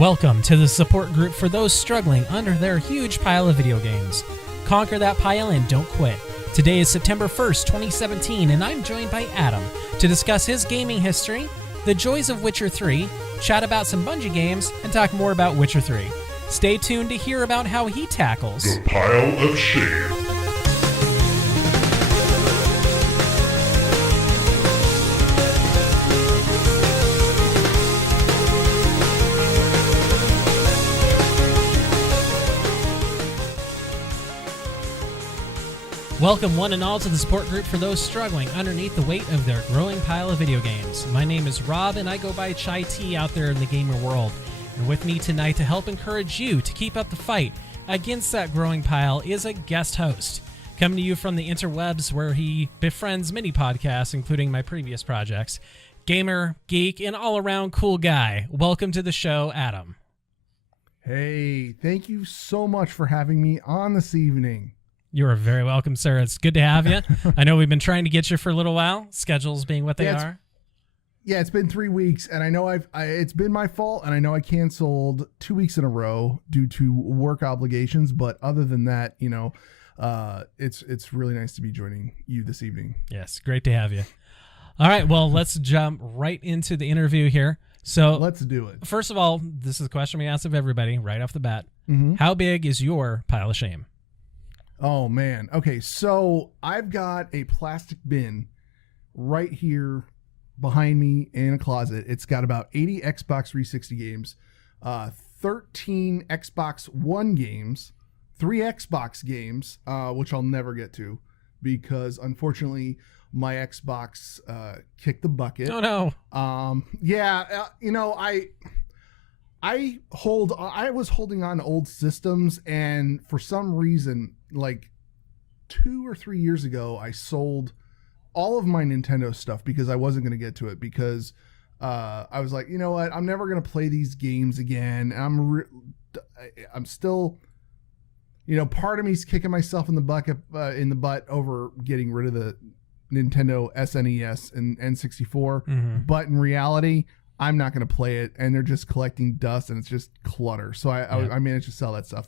Welcome to the support group for those struggling under their huge pile of video games. Conquer that pile and don't quit. Today is September 1st, 2017, and I'm joined by Adam to discuss his gaming history, the joys of Witcher 3, chat about some Bungie games, and talk more about Witcher 3. Stay tuned to hear about how he tackles the pile of shame. Welcome one and all to the support group for those struggling underneath the weight of their growing pile of video games. My name is Rob and I go by Chai T out there in the gamer world. And with me tonight to help encourage you to keep up the fight against that growing pile is a guest host. Coming to you from the interwebs where he befriends many podcasts, including my previous projects. Gamer, geek, and all-around cool guy. Welcome to the show, Adam. Hey, thank you so much for having me on this evening. You are very welcome, sir. It's good to have you. I know we've been trying to get you for a little while, schedules being what they are. Yeah, it's been 3 weeks, and I know it's been my fault, and I know I canceled 2 weeks in a row due to work obligations, but other than that, it's really nice to be joining you this evening. Yes, great to have you. All right, well, let's jump right into the interview here. So let's do it. First of all, this is a question we ask of everybody right off the bat. Mm-hmm. How big is your pile of shame? Oh, man. Okay, so I've got a plastic bin right here behind me in a closet. It's got about 80 Xbox 360 games, 13 Xbox One games, 3 Xbox games, which I'll never get to because, unfortunately, my Xbox kicked the bucket. Oh, no. I was holding on to old systems, and for some reason, like 2 or 3 years ago, I sold all of my Nintendo stuff because I wasn't going to get to it because I was like, you know what, I'm never going to play these games again. I'm still, part of me's kicking myself in the butt over getting rid of the Nintendo SNES and N64, mm-hmm. but in reality, I'm not going to play it, and they're just collecting dust, and it's just clutter. So I managed to sell that stuff.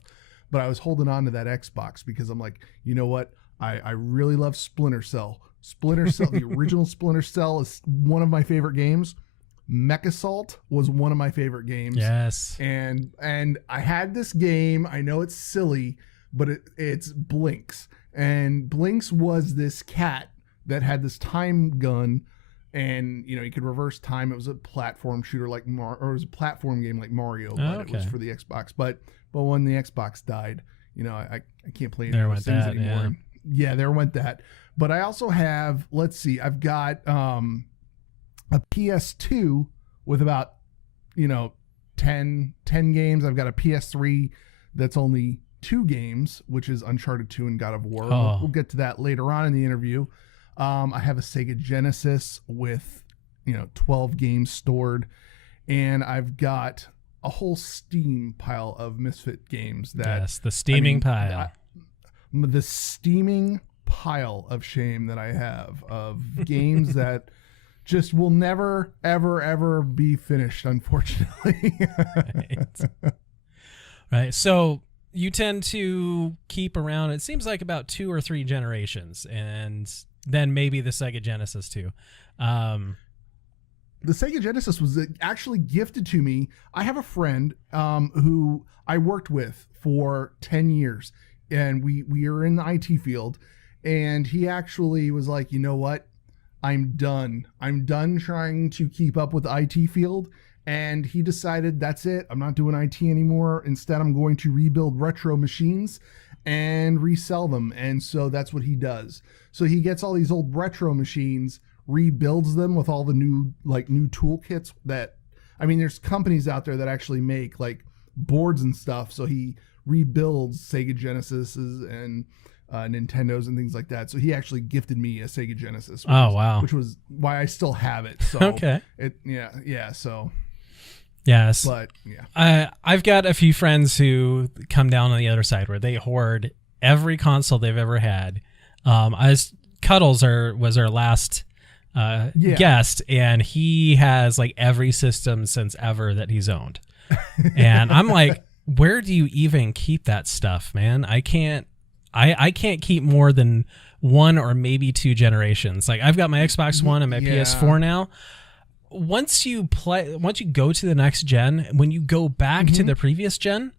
But I was holding on to that Xbox because I'm like, you know what? I really love Splinter Cell. Splinter Cell, the original Splinter Cell is one of my favorite games. Mech Assault was one of my favorite games. Yes. And I had this game. I know it's silly, but it's Blinks. And Blinks was this cat that had this time gun. And, you could reverse time. It was a platform shooter or it was a platform game like Mario, but It was for the Xbox. But when the Xbox died, I can't play any of those things anymore. Yeah, there went that. But I also have, I've got a PS2 with about, 10 games. I've got a PS3 that's only 2 games, which is Uncharted 2 and God of War. Oh. We'll get to that later on in the interview. I have a Sega Genesis with, 12 games stored, and I've got a whole Steam pile of Misfit games. The steaming pile. The steaming pile of shame that I have of games that just will never, ever, ever be finished, unfortunately. Right. So you tend to keep around, it seems like about 2 or 3 generations, and then maybe the Sega Genesis too. The Sega Genesis was actually gifted to me. I have a friend who I worked with for 10 years, and we are in the IT field, and he actually was like, you know what? I'm done trying to keep up with the IT field. And he decided, that's it. I'm not doing IT anymore. Instead, I'm going to rebuild retro machines and resell them. And so that's what he does. So he gets all these old retro machines, rebuilds them with all the new toolkits there's companies out there that actually make like boards and stuff. So he rebuilds Sega Genesises and Nintendos and things like that. So he actually gifted me a Sega Genesis. Which was why I still have it. So okay. So yes, but yeah, I've got a few friends who come down on the other side where they hoard every console they've ever had. Cuddles was our last guest, and he has like every system since ever that he's owned. And I'm like, where do you even keep that stuff, man? I can't keep more than one or maybe two generations. Like I've got my Xbox One and my PS4 now. Once you go to the next gen, when you go back to the previous gen,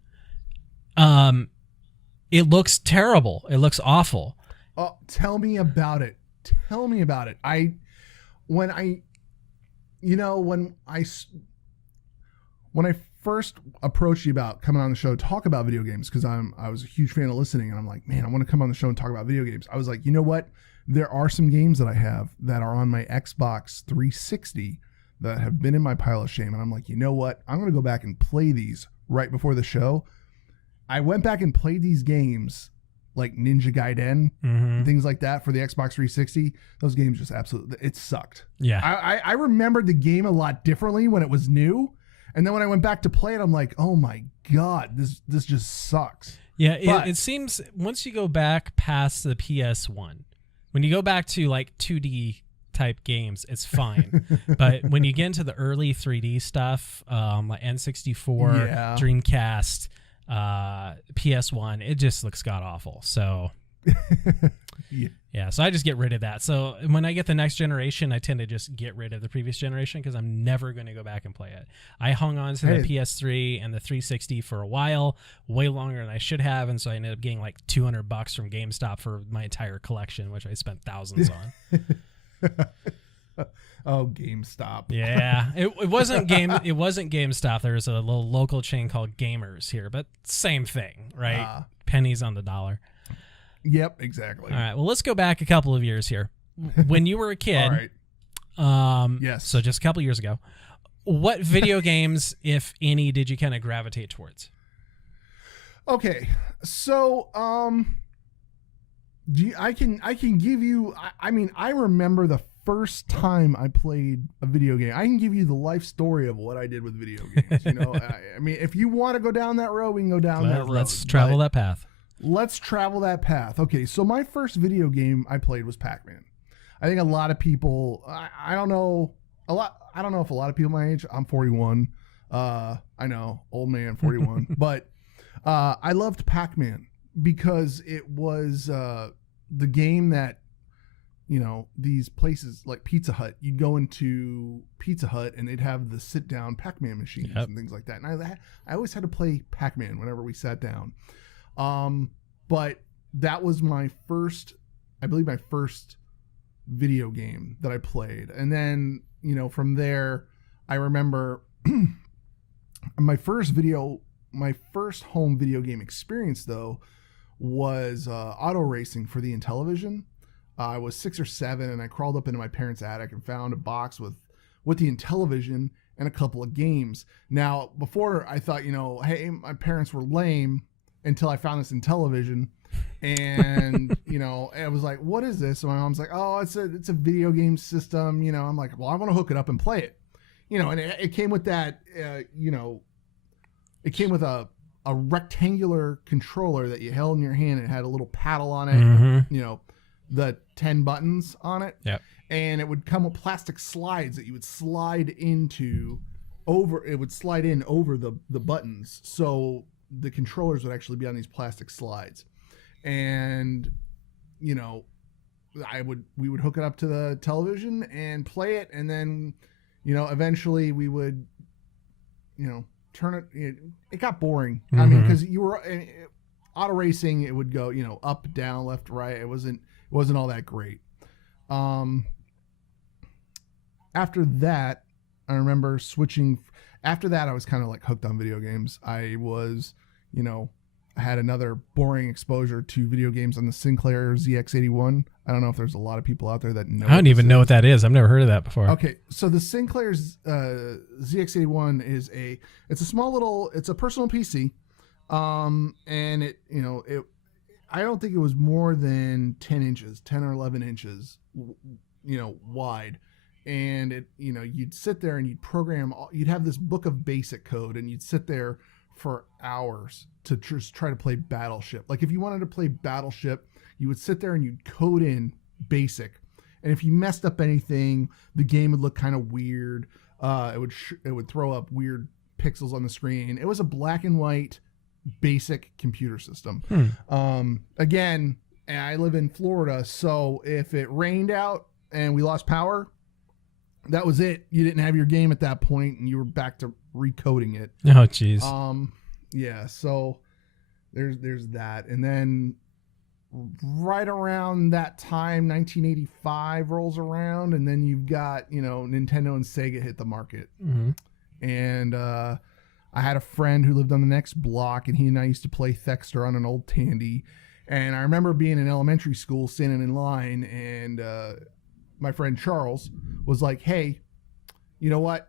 it looks terrible. It looks awful. Oh, tell me about it. When I first approached you about coming on the show to talk about video games, because I was a huge fan of listening, and I'm like, man, I want to come on the show and talk about video games. I was like, you know what? There are some games that I have that are on my Xbox 360 that have been in my pile of shame, and I'm like, you know what? I'm going to go back and play these right before the show. I went back and played these games like Ninja Gaiden, things like that for the Xbox 360. Those games just absolutely, it sucked. Yeah. I remembered the game a lot differently when it was new. And then when I went back to play it, I'm like, oh my God, this just sucks. Yeah, it seems once you go back past the PS1, when you go back to like 2D type games, it's fine. But when you get into the early 3D stuff, like N64, Dreamcast, PS1, it just looks god awful. So so I just get rid of that. So when I get the next generation, I tend to just get rid of the previous generation because I'm never going to go back and play it. I hung on to the PS3 and the 360 for a while, way longer than I should have, and so I ended up getting like $200 from GameStop for my entire collection, which I spent thousands on. Oh, GameStop. Yeah, it wasn't GameStop. There was a little local chain called Gamers here, but same thing, right? Pennies on the dollar. Yep, exactly. All right, well, let's go back a couple of years here. When you were a kid, all right. Yes. So just a couple years ago, what video games, if any, did you kind of gravitate towards? Okay, so I can give you. I mean, I remember the first time I played a video game. I can give you the life story of what I did with video games. You know, I mean, if you want to go down that road, we can go down that road. Let's travel that path. Let's travel that path. Okay, so my first video game I played was Pac-Man. I think a lot of people. I don't know if a lot of people my age. I'm 41. I know, old man, 41. But I loved Pac-Man because it was the game that, you know, these places like Pizza Hut, you'd go into Pizza Hut and they'd have the sit down Pac-Man machines and things like that. And I always had to play Pac-Man whenever we sat down. But that was my first video game that I played. And then, you know, from there, I remember my first home video game experience though was auto racing for the Intellivision. I was 6 or 7 and I crawled up into my parents' attic and found a box with the Intellivision and a couple of games. Now, before I thought, you know, hey, my parents were lame until I found this Intellivision, and you know, I was like, what is this? And my mom's like, oh, it's a video game system. You know, I'm like, well, I want to hook it up and play it. You know, and it came with that, you know, it came with a rectangular controller that you held in your hand. It had a little paddle on it, you know, the 10 buttons on it. Yep. And it would come with plastic slides that you would slide into over the buttons. So the controllers would actually be on these plastic slides. And, you know, we would hook it up to the television and play it. And then, you know, eventually we would, you know, turn it. It got boring. I mean, because you were auto racing, it would go, you know, up, down, left, right. It wasn't all that great. After that, I remember switching. After that, I was kind of like hooked on video games. I was, you know, I had another boring exposure to video games on the Sinclair ZX81. I don't know if there's a lot of people out there that know. I don't even know what that is. I've never heard of that before. Okay, so the Sinclair's ZX81 is it's a small little, it's a personal PC, and it, you know, I don't think it was more than 10 or 11 inches, you know, wide. And it, you know, you'd sit there and you'd program, you'd have this book of basic code and you'd sit there for hours to just try to play Battleship. Like if you wanted to play Battleship, you would sit there and you'd code in basic And if you messed up anything, the game would look kind of weird. It would throw up weird pixels on the screen. It was a black and white basic computer system. Again, I live in Florida, so if it rained out and we lost power, that was it. You didn't have your game at that point, and you were back to recoding it. Oh, jeez. Yeah. So there's that, and then right around that time, 1985 rolls around, and then you've got Nintendo and Sega hit the market, and I had a friend who lived on the next block, and he and I used to play Thexter on an old Tandy, and I remember being in elementary school, standing in line, and my friend Charles was like, hey, you know what?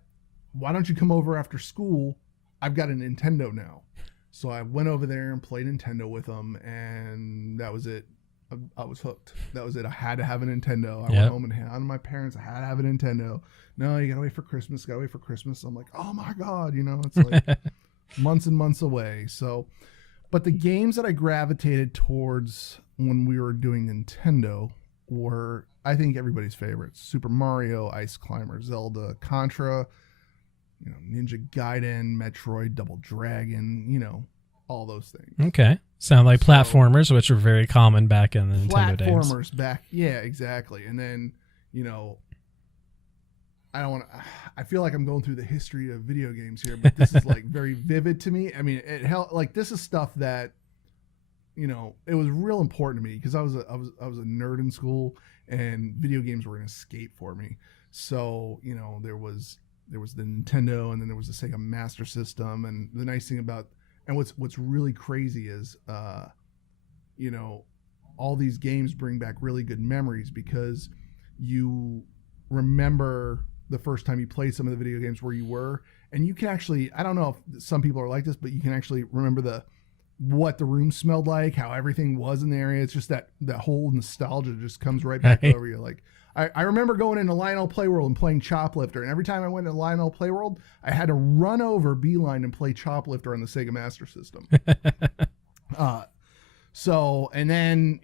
Why don't you come over after school? I've got a Nintendo now. So I went over there and played Nintendo with him, and that was it. I was hooked. That was it. I had to have a Nintendo. I went home and handed my parents. I had to have a Nintendo. No, you gotta wait for Christmas. Gotta wait for Christmas. I'm like, oh my God, it's like months and months away. So, but the games that I gravitated towards when we were doing Nintendo were, I think, everybody's favorites: Super Mario, Ice Climber, Zelda, Contra, Ninja Gaiden, Metroid, Double Dragon, all those things. Okay. Sound like platformers, which were very common back in the Nintendo days. Platformers back. Yeah, exactly. And then, I feel like I'm going through the history of video games here, but this is like very vivid to me. I mean, this is stuff that, it was real important to me because I was a nerd in school, and video games were an escape for me. So, there was the Nintendo, and then there was the Sega Master System. And the nice thing about, and what's really crazy is, all these games bring back really good memories because you remember the first time you played some of the video games where you were, and you can actually, I don't know if some people are like this, but you can actually remember what the room smelled like, how everything was in the area. It's just that whole nostalgia just comes right back over you. Like, I remember going into Lionel Playworld and playing Choplifter, and every time I went to Lionel Playworld, I had to run over Beeline and play Choplifter on the Sega Master System. So, and then,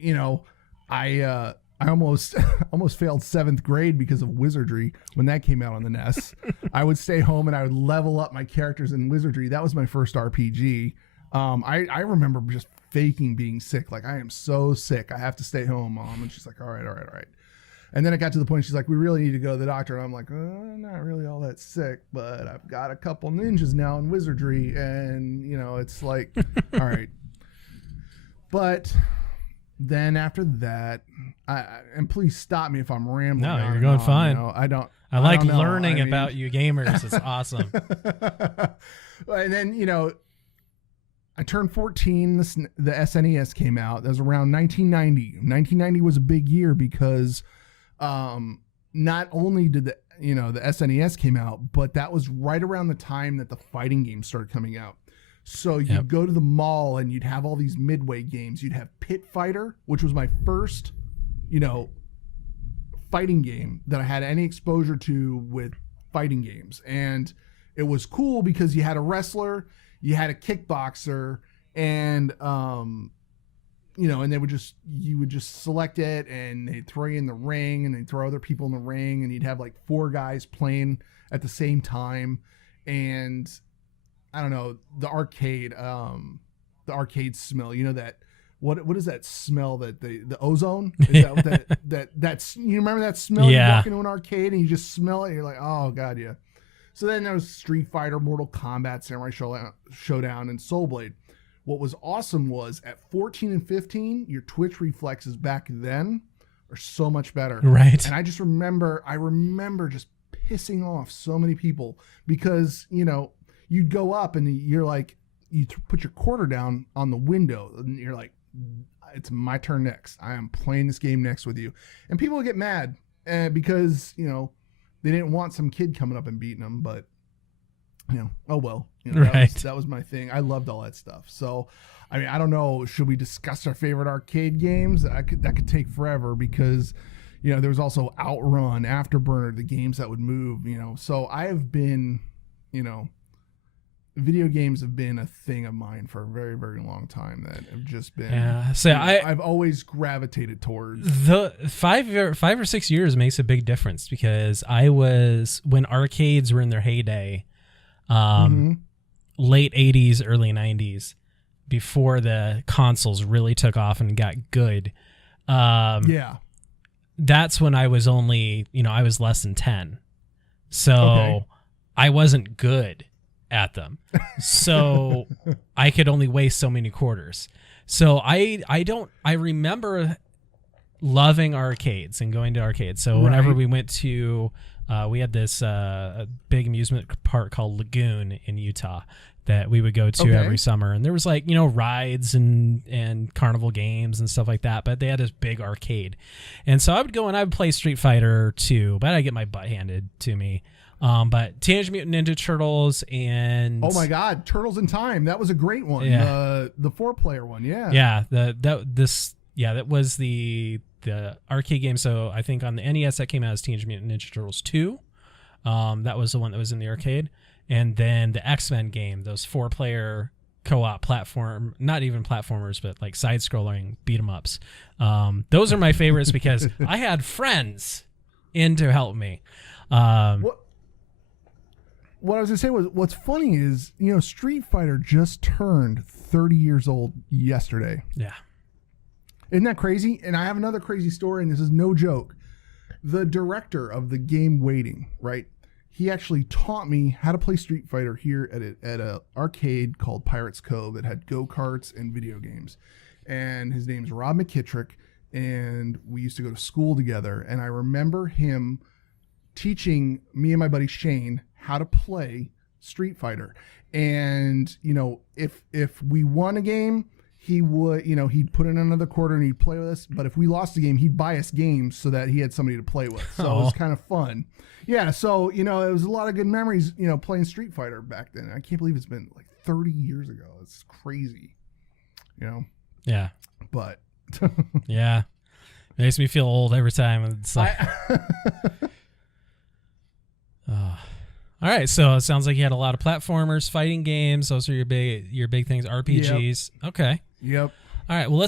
I almost failed 7th grade because of Wizardry when that came out on the NES. I would stay home and I would level up my characters in Wizardry. That was my first RPG. I remember just faking being sick. Like, I am so sick, I have to stay home, Mom. And she's like, all right. And then it got to the point she's like, we really need to go to the doctor. And I'm like, not really all that sick, but I've got a couple ninjas now in Wizardry. And, it's like, all right. But then after that, and please stop me if I'm rambling. No, you're going fine. I like learning about you gamers. It's awesome. And then, I turned 14. The SNES came out. That was around 1990. 1990 was a big year because not only did the SNES came out, but that was right around the time that the fighting games started coming out. So you'd go to the mall and you'd have all these Midway games. You'd have Pit Fighter, which was my first, fighting game that I had any exposure to with fighting games. And it was cool because you had a wrestler, you had a kickboxer, and and you would just select it, and they'd throw you in the ring, and they'd throw other people in the ring, and you'd have like 4 guys playing at the same time. And I don't know, the arcade smell, that what is that smell that the ozone? Is that that's you remember that smell? Yeah. You walk into an arcade and you just smell it, and you're like, oh God, yeah. So then there was Street Fighter, Mortal Kombat, Samurai Showdown, and Soul Blade. What was awesome was at 14 and 15, your twitch reflexes back then are so much better. Right. And I remember just pissing off so many people because, you'd go up and you're like, you put your quarter down on the window and you're like, it's my turn next. I am playing this game next with you. And people would get mad because, they didn't want some kid coming up and beating them, but oh well. That was my thing. I loved all that stuff. So, I mean, I don't know. Should we discuss our favorite arcade games? That could take forever because, there was also Outrun, Afterburner, the games that would move. So I have been, video games have been a thing of mine for a very, very long time that have just been. Yeah. So I've always gravitated towards. The 5 or 6 years makes a big difference because I was when arcades were in their heyday, late 80s, early 90s, before the consoles really took off and got good. Yeah. That's when I was only, I was less than 10. So I wasn't good at them. So I could only waste so many quarters. So I remember loving arcades and going to arcades. So whenever we went to, we had this a big amusement park called Lagoon in Utah that we would go to every summer. And there was rides and carnival games and stuff like that. But they had this big arcade. And so I would go and I would play Street Fighter 2, but I'd get my butt handed to me. But Teenage Mutant Ninja Turtles and... Oh my God, Turtles in Time. That was a great one. Yeah. The 4-player one, yeah. Yeah, that was the arcade game. So I think on the NES that came out as Teenage Mutant Ninja Turtles 2. That was the one that was in the arcade. And then the X-Men game, those 4-player co-op platform, not even platformers, but like side-scrolling beat-em-ups. Those are my favorites because I had friends in to help me. What I was going to say was, what's funny is, Street Fighter just turned 30 years old yesterday. Yeah. Isn't that crazy? And I have another crazy story, and this is no joke. The director of the game Waiting, right? He actually taught me how to play Street Fighter here at a arcade called Pirates Cove that had go-karts and video games. And his name's Rob McKittrick, and we used to go to school together. And I remember him teaching me and my buddy Shane how to play Street Fighter. And, if we won a game, he would, he'd put in another quarter and he'd play with us. But if we lost the game, he'd buy us games so that he had somebody to play with. So it was kind of fun. Yeah. So, it was a lot of good memories, playing Street Fighter back then. I can't believe it's been like 30 years ago. It's crazy, Yeah. But yeah. It makes me feel old every time. It's like, all right, so it sounds like you had a lot of platformers, fighting games. Those are your big things. RPGs. Yep. Okay. Yep. All right. Well,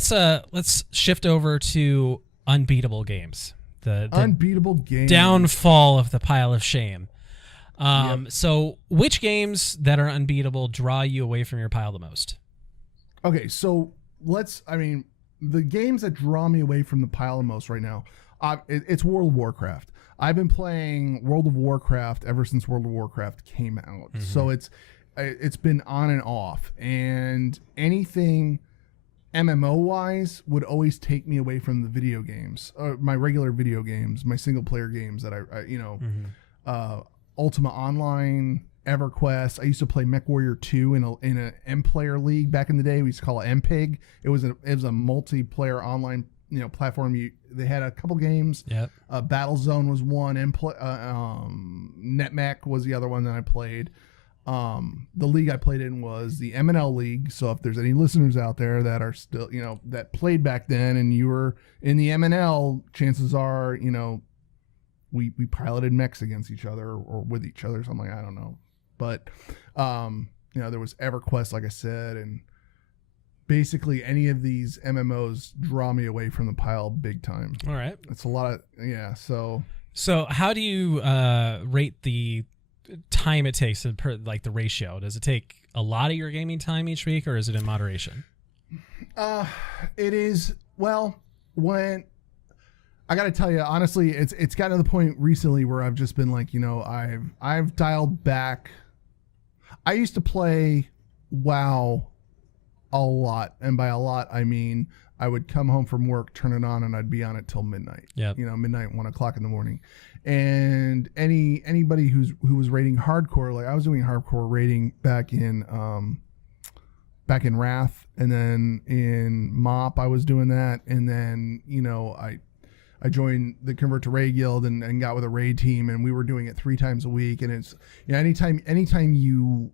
let's shift over to unbeatable games. The unbeatable games. Downfall of the pile of shame. So which games that are unbeatable draw you away from your pile the most? Okay, so the games that draw me away from the pile the most right now, it's World of Warcraft. I've been playing World of Warcraft ever since World of Warcraft came out. Mm-hmm. So it's been on and off, and anything MMO wise would always take me away from the video games, my regular video games, my single player games that Ultima Online, EverQuest. I used to play MechWarrior 2 in a M-player league back in the day. We used to call it MPIG. It was a multiplayer online platform. They had a couple games. Yep. Battlezone was one, and NetMech was the other one that I played. The league I played in was the M&L League. So if there's any listeners out there that are still, that played back then and you were in the M&L, chances are, we piloted mechs against each other or with each other, something, I don't know. But, there was EverQuest, like I said, and basically any of these MMOs draw me away from the pile big time. All right. It's a lot of, So how do you rate the time it takes, the ratio? Does it take a lot of your gaming time each week, or is it in moderation? It is, when I got to tell you, honestly, it's gotten to the point recently where I've just been like, I've dialed back. I used to play WoW a lot, and by a lot I mean I would come home from work, turn it on, and I'd be on it till midnight. Yeah, midnight, 1 o'clock in the morning. And anybody who was rating hardcore, like I was doing hardcore rating back in Wrath, and then in MOP I was doing that, and then I joined the Convert to Raid Guild and got with a raid team, and we were doing it 3 times a week. And it's anytime you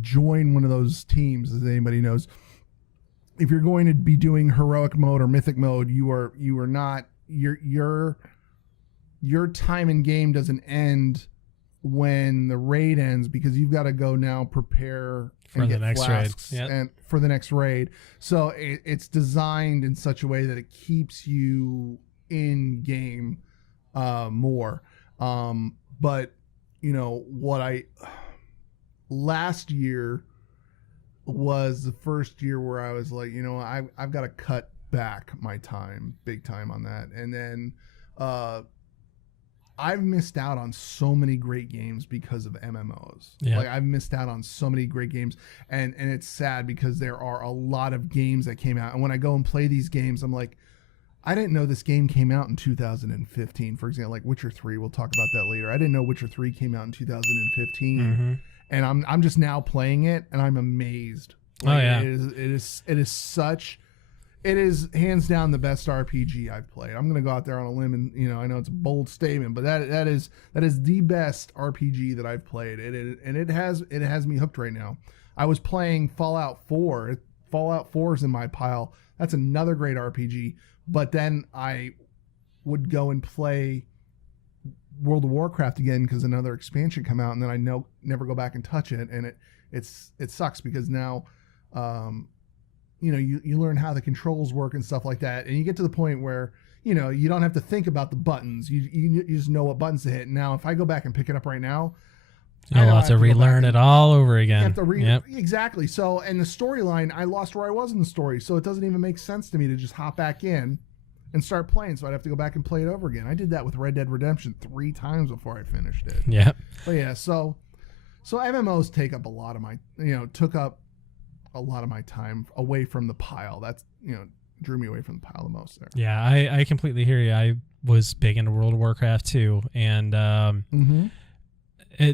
join one of those teams, as anybody knows, if you're going to be doing heroic mode or mythic mode, you are not your time in game doesn't end when the raid ends, because you've got to go now prepare For and the get next raid. flasks Yep. and for the next raid. So it's designed in such a way that it keeps you in game more. But last year was the first year where I was like, I've got to cut back my time big time on that. And then I've missed out on so many great games because of MMOs. Yeah. Like I've missed out on so many great games, and it's sad because there are a lot of games that came out, and when I go and play these games, I'm like, I didn't know this game came out in 2015. For example, like Witcher 3. We'll talk about that later. I didn't know Witcher 3 came out in 2015, Mm-hmm. and I'm just now playing it, and I'm amazed. Oh, yeah. It is hands down the best RPG I've played. I'm going to go out there on a limb, and I know it's a bold statement, but that is the best RPG that I've played. It has me hooked right now. I was playing Fallout 4. Fallout 4 is in my pile. That's another great RPG. But then I would go and play World of Warcraft again because another expansion come out, and then I never go back and touch it, and it sucks because now you learn how the controls work and stuff like that, and you get to the point where you don't have to think about the buttons. You just know what buttons to hit. Now if I go back and pick it up right now, You'll have to relearn it all over again. you have to Yep. Exactly. So, and the storyline, I lost where I was in the story, so it doesn't even make sense to me to just hop back in and start playing. So I'd have to go back and play it over again. I did that with Red Dead Redemption 3 times before I finished it. Yeah. But yeah, so MMOs take up a lot of my, took up a lot of my time away from the pile. That's, drew me away from the pile the most there. Yeah, I completely hear you. I was big into World of Warcraft too, and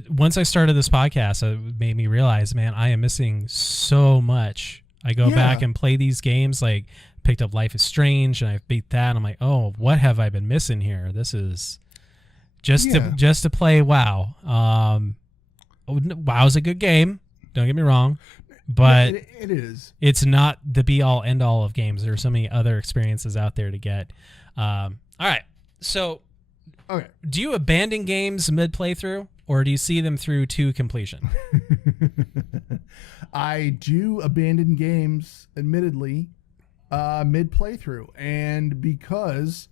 once I started this podcast, it made me realize, man, I am missing so much. I go back and play these games, like picked up Life is Strange, and I beat that. And I'm like, oh, what have I been missing here? This is just to play WoW. WoW's a good game. Don't get me wrong, but it is. It's not the be all end all of games. There are so many other experiences out there to get. All right, so do you abandon games mid playthrough? Or do you see them through to completion? I do abandon games, admittedly, mid playthrough, and because,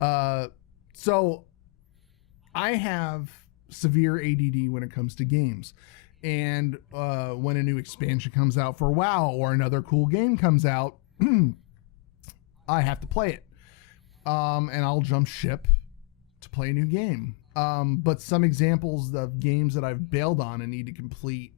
so I have severe ADD when it comes to games, and when a new expansion comes out for WoW or another cool game comes out, I have to play it, and I'll jump ship to play a new game. But some examples of games that I've bailed on and need to complete,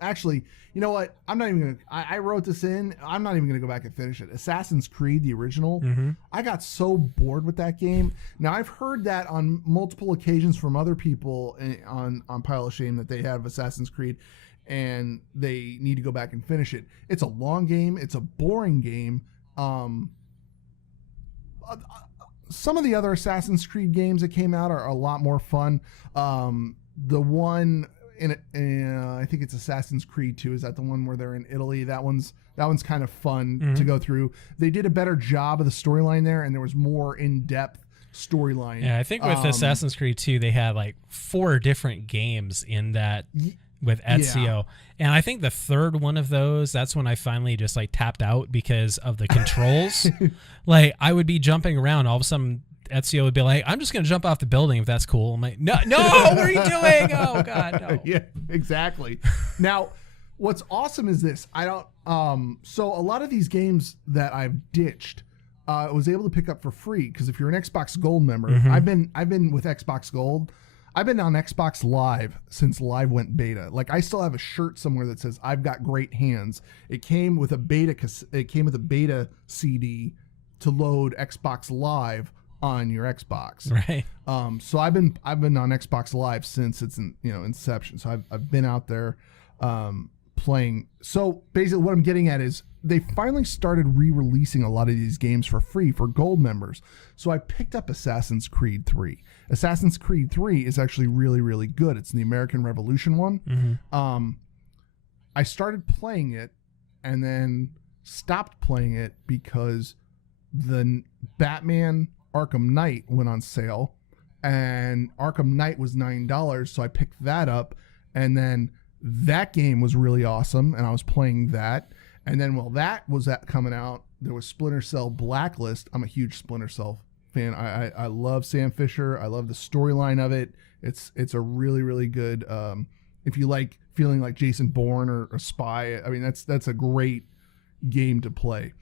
actually, you know what? I'm not even going to, I wrote this in. I'm not even going to go back and finish it. Assassin's Creed, the original. Mm-hmm. I got so bored with that game. Now I've heard that on multiple occasions from other people on Pile of Shame that they have Assassin's Creed and they need to go back and finish it. It's a long game. It's a boring game. Some of the other Assassin's Creed games that came out are a lot more fun. The one I think it's Assassin's Creed 2. Is that the one where they're in Italy? That one's kind of fun to go through. They did a better job of the storyline there, and there was more in-depth storyline. Yeah, I think with Assassin's Creed 2, they had like 4 different games in that with Ezio. Yeah. And I think the third one of those, that's when I finally just like tapped out because of the controls. Like I would be jumping around, all of a sudden Ezio would be like, I'm just going to jump off the building if that's cool. I'm like, no, what are you doing? Oh God, no. Yeah, exactly. Now, what's awesome is this. So a lot of these games that I've ditched, I was able to pick up for free because if you're an Xbox Gold member, I've been with Xbox Gold. I've been on Xbox Live since Live went beta. Like I still have a shirt somewhere that says I've got great hands. It came with a beta CD to load Xbox Live on your Xbox. Right. So I've been on Xbox Live since its inception. So I've been out there playing. So basically what I'm getting at is they finally started re-releasing a lot of these games for free for gold members. So I picked up Assassin's Creed 3. Assassin's Creed 3 is actually really, really good. It's the American Revolution one. Mm-hmm. I started playing it and then stopped playing it because the Batman Arkham Knight went on sale and Arkham Knight was $9, so I picked that up, and then that game was really awesome, and I was playing that. And then while that was coming out, there was Splinter Cell Blacklist. I'm a huge Splinter Cell fan. I love Sam Fisher. I love the storyline of it. It's a really, really good. If you like feeling like Jason Bourne or a spy, I mean that's a great game to play.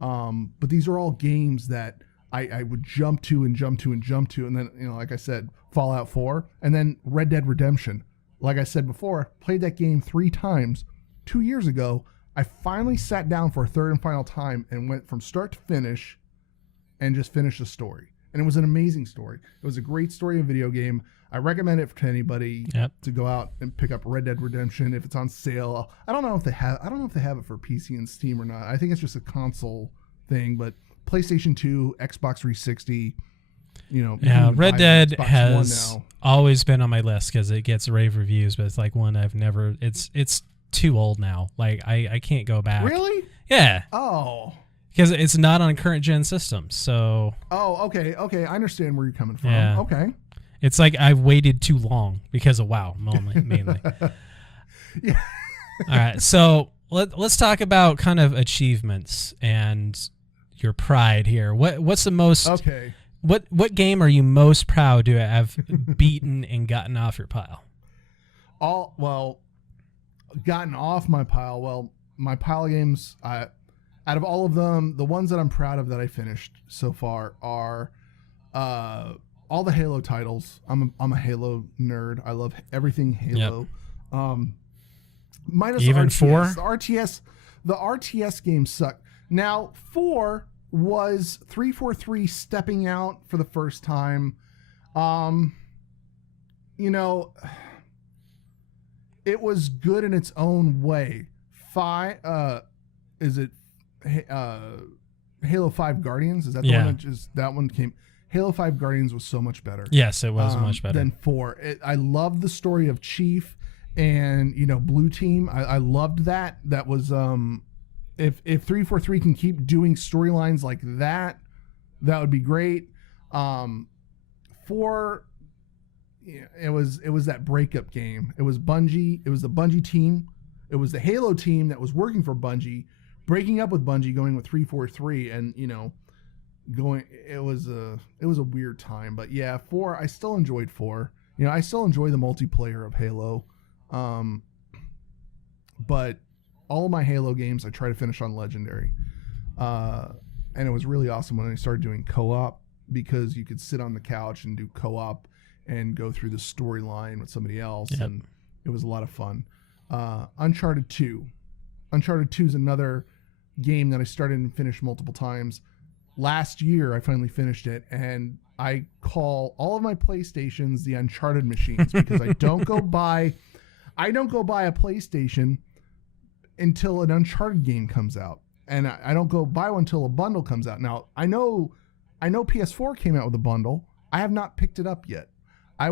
But these are all games that I would jump to, and then like I said, Fallout 4, and then Red Dead Redemption. Like I said before, played that game 3 times. 2 years ago, I finally sat down for a third and final time and went from start to finish and just finished the story. And it was an amazing story. It was a great story of video game. I recommend it to anybody to go out and pick up Red Dead Redemption if it's on sale. I don't know if they have it for PC and Steam or not. I think it's just a console thing, but PlayStation 2, Xbox 360, Red Dead has always been on my list because it gets rave reviews, but it's like one I've never. It's too old now. Like I can't go back. Really? Yeah. Oh. Because it's not on current gen systems, so. Oh, okay. I understand where you're coming from. Yeah. Okay. It's like I've waited too long because of WoW, mainly. Yeah. All right, so let's talk about kind of achievements and your pride here. What's the most? Okay. What game are you most proud to have beaten and gotten off your pile? Gotten off my pile. Well, my pile of games, out of all of them, the ones that I'm proud of that I finished so far are all the Halo titles. I'm a Halo nerd. I love everything Halo. Yep. Minus even RTS. 4? The RTS games suck. Now 4 was 343 stepping out for the first time. It was good in its own way. Halo 5 Guardians? Is that the one that one came? Halo 5 Guardians was so much better. Yes, it was much better than 4. I loved the story of Chief and Blue Team. I loved that. That was if 343 can keep doing storylines like that, that would be great. 4, it was that breakup game. It was Bungie. It was the Bungie team. It was the Halo team that was working for Bungie, breaking up with Bungie, going with 343, and going. It was a weird time, but yeah, 4. I still enjoyed 4. I still enjoy the multiplayer of Halo, but all of my Halo games I try to finish on Legendary, and it was really awesome when I started doing co-op, because you could sit on the couch and do co-op and go through the storyline with somebody else, and it was a lot of fun. Uncharted 2 is another game that I started and finished multiple times. Last year I finally finished it, and I call all of my PlayStations the Uncharted machines, because I don't go buy a PlayStation until an Uncharted game comes out, and I don't go buy one until a bundle comes out. Now I know PS4 came out with a bundle. I have not picked it up yet. I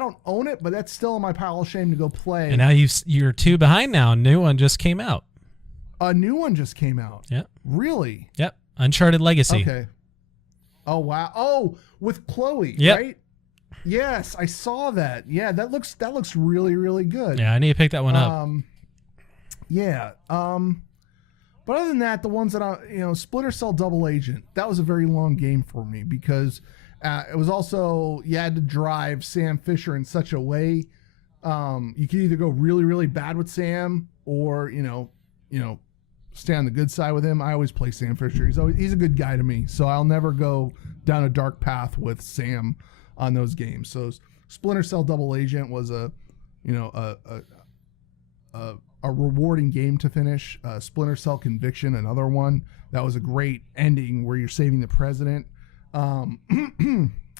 don't own it, but that's still in my pile of shame to go play. And now you're 2 behind now. A new one just came out. A new one just came out. Yep. Really? Yep. Uncharted Legacy. Okay. Oh, wow. Oh, with Chloe, yep. Right? Yes, I saw that. Yeah, that looks really, really good. Yeah, I need to pick that one up. Yeah. But other than that, the ones that Splinter Cell Double Agent, that was a very long game for me, because it was also, you had to drive Sam Fisher in such a way. You could either go really, really bad with Sam, or, stay on the good side with him. I always play Sam Fisher. He's a good guy to me, so I'll never go down a dark path with Sam on those games. So Splinter Cell Double Agent was a rewarding game to finish. Splinter Cell Conviction, another one that was a great ending where you're saving the president.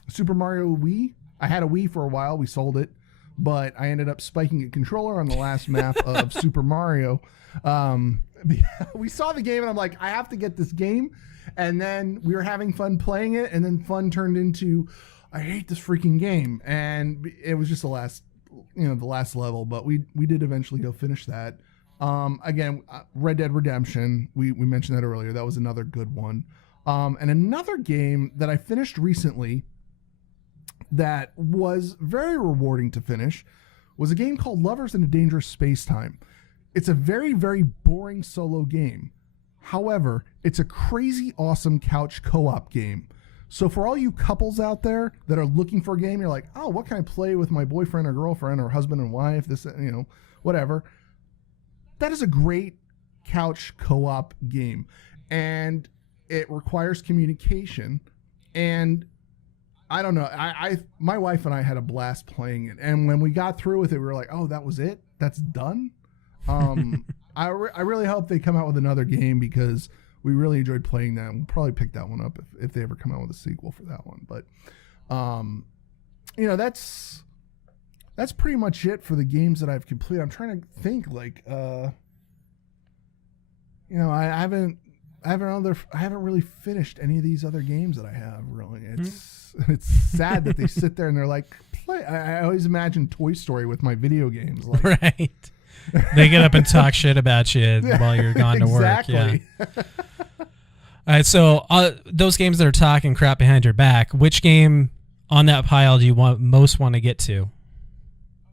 Super Mario Wii. I had a Wii for a while. We sold it, but I ended up spiking a controller on the last map of Super Mario. We saw the game, and I'm like, I have to get this game. And then we were having fun playing it, and then fun turned into, I hate this freaking game. And it was just the last level, but we did eventually go finish that. Again, Red Dead Redemption, we mentioned that earlier. That was another good one. And another game that I finished recently that was very rewarding to finish was a game called Lovers in a Dangerous Space-Time. It's a very, very boring solo game. However, it's a crazy awesome couch co-op game. So for all you couples out there that are looking for a game, you're like, oh, what can I play with my boyfriend or girlfriend or husband and wife? This, whatever. That is a great couch co-op game. And it requires communication. And I don't know. My wife and I had a blast playing it. And when we got through with it, we were like, oh, that was it? That's done? I really hope they come out with another game because we really enjoyed playing that. We'll probably pick that one up if they ever come out with a sequel for that one. But, that's pretty much it for the games that I've completed. I'm trying to think I haven't really finished any of these other games that I have. Really, it's sad that they sit there and they're like, play. I always imagine Toy Story with my video games, like, right? They get up and talk shit about you while you're gone to work. Yeah. All right, so those games that are talking crap behind your back, which game on that pile do you most want to get to?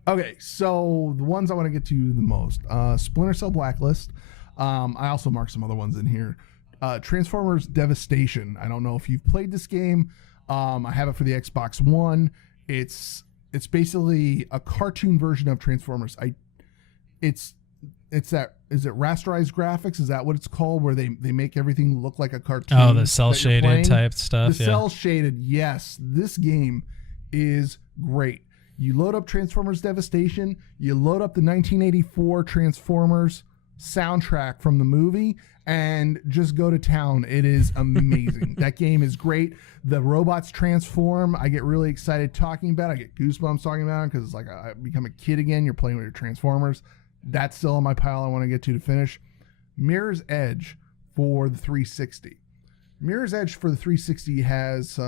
Okay, so the ones I want to get to the most, Splinter Cell Blacklist. I also marked some other ones in here. Transformers Devastation. I don't know if you've played this game. I have it for the Xbox One. It's basically a cartoon version of Transformers. Is it rasterized graphics? Is that what it's called? Where they make everything look like a cartoon? Oh, the cell shaded type stuff. The cell shaded, yes. This game is great. You load up Transformers Devastation. You load up the 1984 Transformers soundtrack from the movie and just go to town. It is amazing. That game is great. The robots transform. I get really excited talking about it. I get goosebumps talking about it because it's like I become a kid again. You're playing with your Transformers. That's still on my pile I want to get to finish. Mirror's Edge for the 360. Mirror's Edge for the 360 has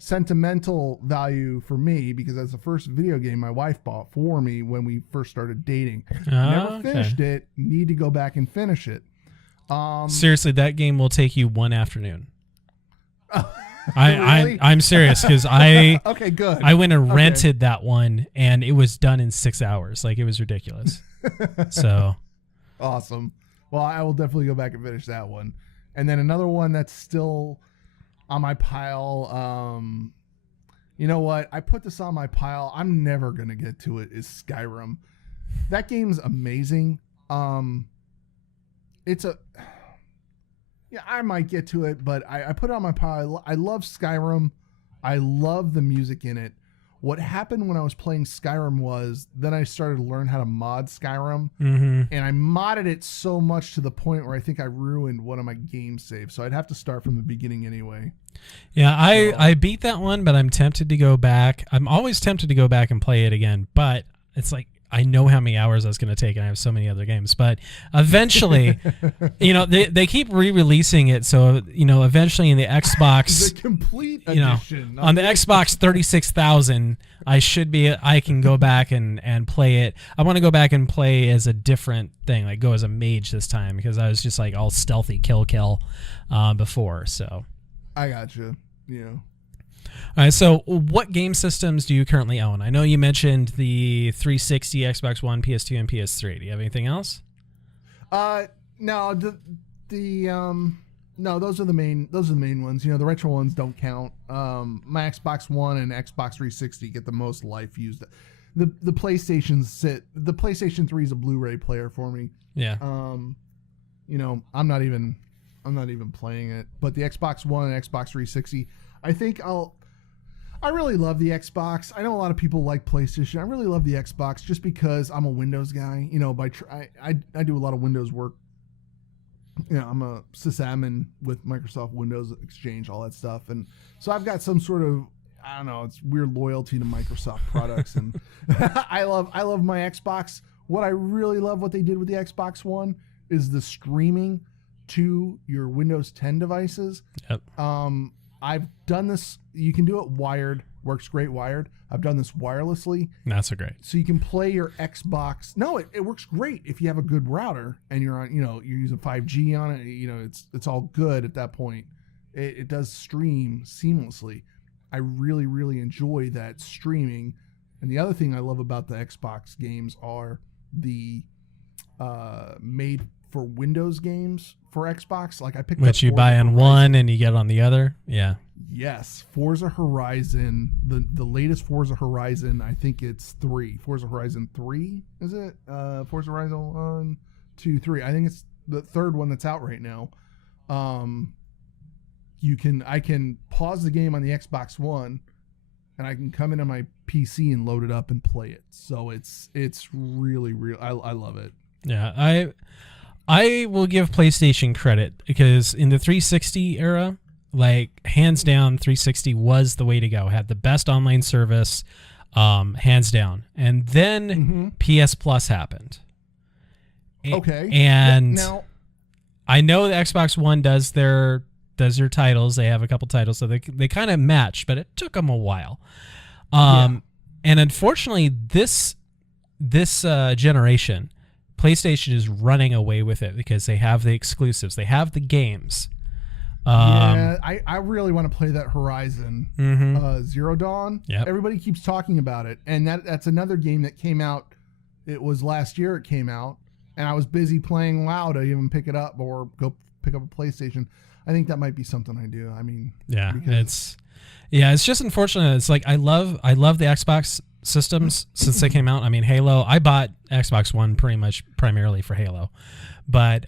sentimental value for me because that's the first video game my wife bought for me when we first started dating. Never finished it. Need to go back and finish it. Seriously, that game will take you one afternoon. Really? I'm serious because I okay, good. I went and rented that one and it was done in 6 hours. Like, it was ridiculous. So awesome. Well, I will definitely go back and finish that one. And then another one that's still on my pile. You know what? I put this on my pile. I'm never gonna get to it. Is Skyrim. That game's amazing. I might get to it, but I put it on my pile. I love Skyrim. I love the music in it. What happened when I was playing Skyrim was then I started to learn how to mod Skyrim, and I modded it so much to the point where I think I ruined one of my game saves. So I'd have to start from the beginning anyway. Yeah, I beat that one, but I'm tempted to go back. I'm always tempted to go back and play it again, but it's like, I know how many hours that's going to take, and I have so many other games. But eventually, they keep re-releasing it. So, eventually in the Xbox, the complete edition, on the Xbox 36,000, I can go back and play it. I want to go back and play as a different thing, like go as a mage this time, because I was just like all stealthy kill before. So I got you. All right, so what game systems do you currently own? I know you mentioned the 360, Xbox One, PS2, and PS3. Do you have anything else? No, no, those are the main ones. The retro ones don't count. My Xbox One and Xbox 360 get the most life used. The PlayStation 3 is a Blu-ray player for me. Yeah. I'm not even playing it, but the Xbox One and Xbox 360, I really love the Xbox. I know a lot of people like PlayStation. I really love the Xbox just because I'm a Windows guy. I do a lot of Windows work. I'm a sysadmin with Microsoft Windows Exchange, all that stuff. And so I've got some sort of, I don't know, it's weird loyalty to Microsoft products. And I love my Xbox. What I really love what they did with the Xbox One is the streaming to your Windows 10 devices. Yep. I've done this. You can do it wired. Works great wired. I've done this wirelessly. Not so great. So you can play your Xbox. No, it works great if you have a good router and you're on. You're using 5G on it. It's all good at that point. it does stream seamlessly. I really, really enjoy that streaming. And the other thing I love about the Xbox games are the made for Windows games for Xbox. Like I picked Which up you Forza buy on Horizon. one and you get on the other. Yeah. Yes, Forza Horizon, the latest Forza Horizon, I think it's 3. Forza Horizon 3, is it? Forza Horizon 1, 2, 3. I think it's the third one that's out right now. I can pause the game on the Xbox One and I can come in on my PC and load it up and play it. So it's really I love it. Yeah, I will give PlayStation credit because in the 360 era, like hands down 360 was the way to go. Had the best online service, hands down. And then PS Plus happened. Okay. And now I know the Xbox One does their titles. They have a couple titles, so they kind of match, but it took them a while. And unfortunately, this generation, PlayStation is running away with it because they have the exclusives. They have the games. I really want to play that Horizon Zero Dawn. Yep. Everybody keeps talking about it, and that's another game that came out. It was last year it came out, and I was busy playing WoW to even pick it up or go pick up a PlayStation. I think that might be something I do. I mean, it's just unfortunate. It's like I love the Xbox systems since they came out. I mean, Halo. I bought Xbox One primarily for Halo, but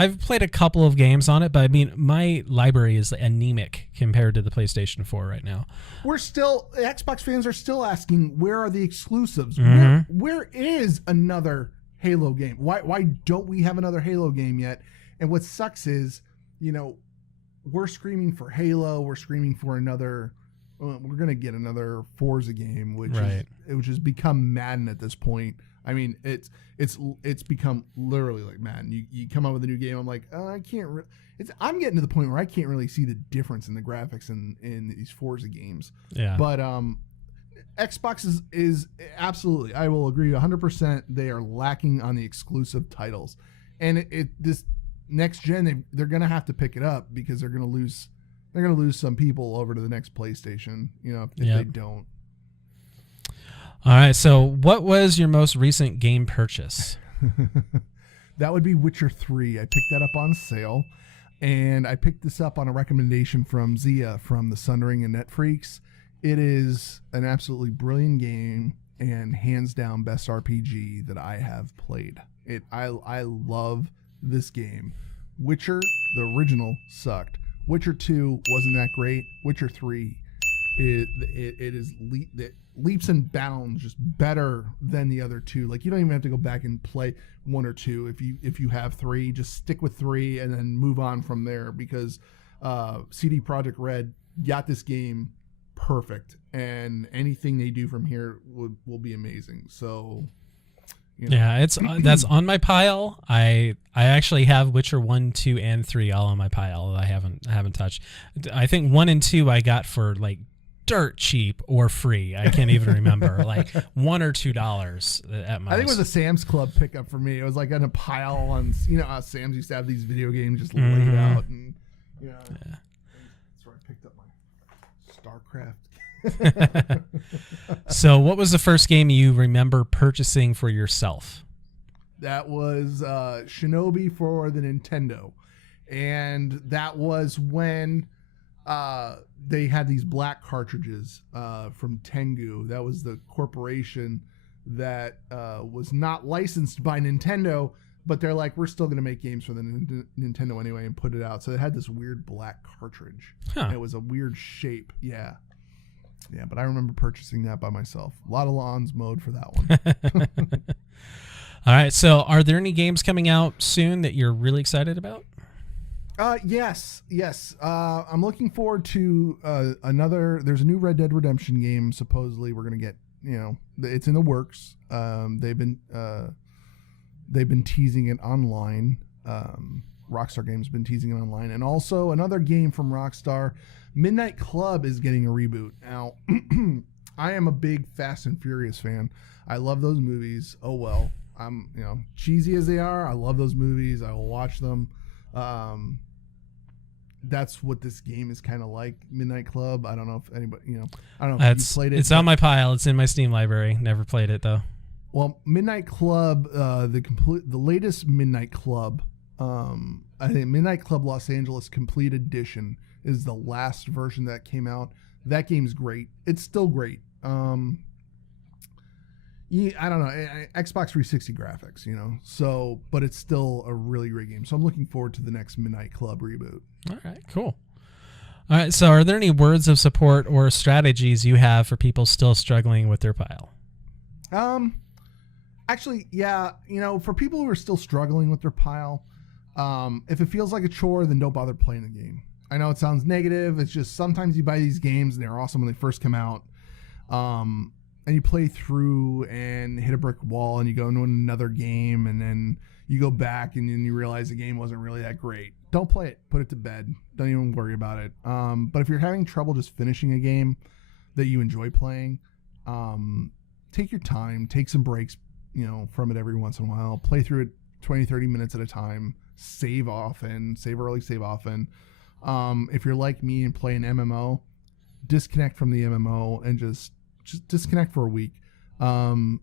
I've played a couple of games on it, but I mean, my library is anemic compared to the PlayStation 4 right now. Xbox fans are still asking, where are the exclusives? Where is another Halo game? Why don't we have another Halo game yet? And what sucks is, we're screaming for Halo. We're screaming for another. We're gonna get another Forza game, which has become Madden at this point. I mean, it's become literally like Madden. You come out with a new game, I'm like, I can't. I'm getting to the point where I can't really see the difference in the graphics in these Forza games. Yeah. But Xbox is absolutely. I will agree 100%. They are lacking on the exclusive titles, and this next gen they're gonna have to pick it up because they're gonna lose some people over to the next PlayStation. If they don't. All right, so what was your most recent game purchase? That would be Witcher 3. I picked that up on sale, and I picked this up on a recommendation from Zia from the Sundering and Netfreaks. It is an absolutely brilliant game and hands down best RPG that I have played. I love this game. Witcher, the original, sucked. Witcher 2 wasn't that great. Witcher 3, it is leaps and bounds just better than the other two. Like, you don't even have to go back and play 1 or 2 if you have 3. Just stick with 3 and then move on from there, because CD Projekt Red got this game perfect, and anything they do from here will be amazing. So yeah, that's on my pile. I actually have Witcher 1, 2, and 3 all on my pile that I haven't touched. I think 1 and 2 I got for like dirt cheap or free. I can't even remember, like $1 or $2 at most. I think it was a Sam's Club pickup for me. It was like in a pile on, how Sam's used to have these video games just laid out, and that's where I picked up my StarCraft. So what was the first game you remember purchasing for yourself? That was Shinobi for the Nintendo, and that was when they had these black cartridges from Tengu. That was the corporation that was not licensed by Nintendo, but they're like, we're still going to make games for the Nintendo anyway, and put it out. So it had this weird black cartridge. Huh. It was a weird shape. Yeah, but I remember purchasing that by myself. A lot of lawns mowed for that one. All right, so are there any games coming out soon that you're really excited about? Yes. I'm looking forward to there's a new Red Dead Redemption game. Supposedly we're going to get, it's in the works. They've been teasing it online. Rockstar Games been teasing it online. And also another game from Rockstar, Midnight Club, is getting a reboot. Now, I am a big Fast and Furious fan. I love those movies. Oh, well, I'm, cheesy as they are, I love those movies. I will watch them. that's what this game is kind of like. Midnight Club. I don't know if anybody, I don't know if you played it. It's on my pile. It's in my Steam library. Never played it though. Well, Midnight Club, the latest Midnight Club, I think Midnight Club Los Angeles Complete Edition is the last version that came out. That game's great. It's still great. Yeah, I don't know, Xbox 360 graphics, so, but it's still a really great game. So I'm looking forward to the next Midnight Club reboot. All right, cool. All right, so are there any words of support or strategies you have for people still struggling with their pile? Actually, yeah, for people who are still struggling with their pile, if it feels like a chore, then don't bother playing the game. I know it sounds negative. It's just sometimes you buy these games and they're awesome when they first come out. And you play through and hit a brick wall and you go into another game and then you go back and then you realize the game wasn't really that great. Don't play it. Put it to bed. Don't even worry about it. But if you're having trouble just finishing a game that you enjoy playing, take your time. Take some breaks, from it every once in a while. Play through it 20, 30 minutes at a time. Save often. Save early, save often. If you're like me and play an MMO, disconnect from the MMO and just disconnect for a week. There's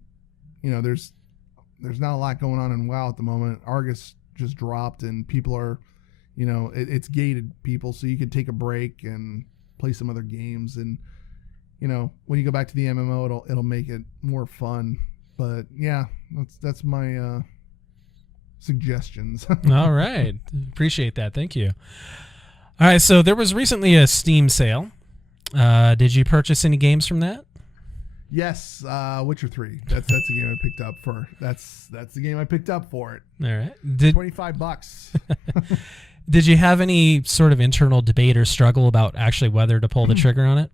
not a lot going on in WoW at the moment. Argus just dropped and people are, it's gated people, so you can take a break and play some other games. And, when you go back to the MMO, it'll make it more fun. But yeah, that's my suggestions. All right. Appreciate that. Thank you. All right. So there was recently a Steam sale. Did you purchase any games from that? Yes, Witcher 3. That's the game I picked up for. That's the game I picked up for it. All right. $25. Did you have any sort of internal debate or struggle about actually whether to pull the trigger on it?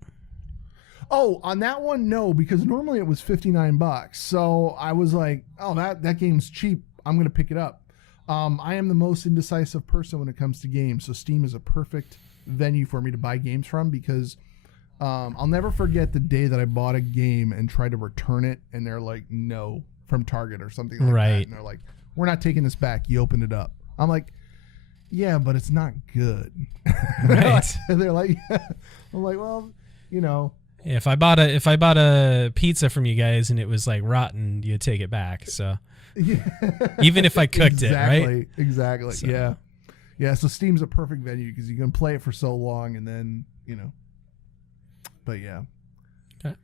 Oh, on that one, no, because normally it was $59. So I was like, oh, that game's cheap. I'm going to pick it up. I am the most indecisive person when it comes to games. So Steam is a perfect venue for me to buy games from because I'll never forget the day that I bought a game and tried to return it, and they're like, no, from Target or something like that. And they're like, we're not taking this back. You opened it up. I'm like, yeah, but it's not good. Right. They're like, I'm like, well, If I bought a pizza from you guys and it was like rotten, you'd take it back. So even if I cooked it, right? Exactly. So. Yeah. So Steam's a perfect venue because you can play it for so long and then, But yeah. Okay.